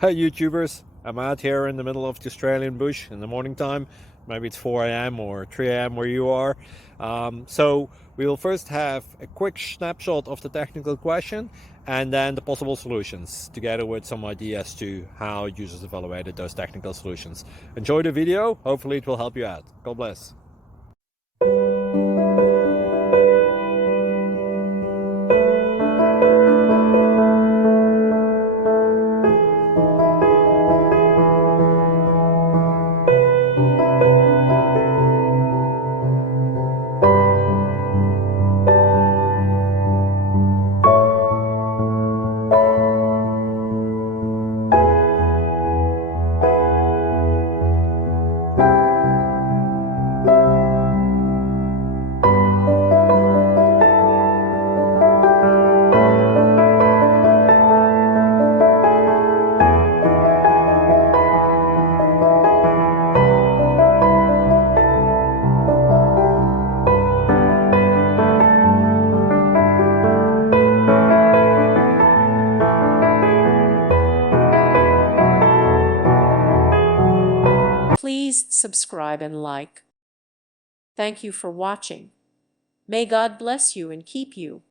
Hey YouTubers, I'm out here in the middle of the Australian bush in the morning time. Maybe it's 4 a.m. or 3 a.m. where you are. So we will first have a quick snapshot of the technical question and then the possible solutions, together with some ideas to how users evaluated those technical solutions. Enjoy the video, hopefully it will help you out. God bless. Please subscribe and like. Thank you for watching. May God bless you and keep you.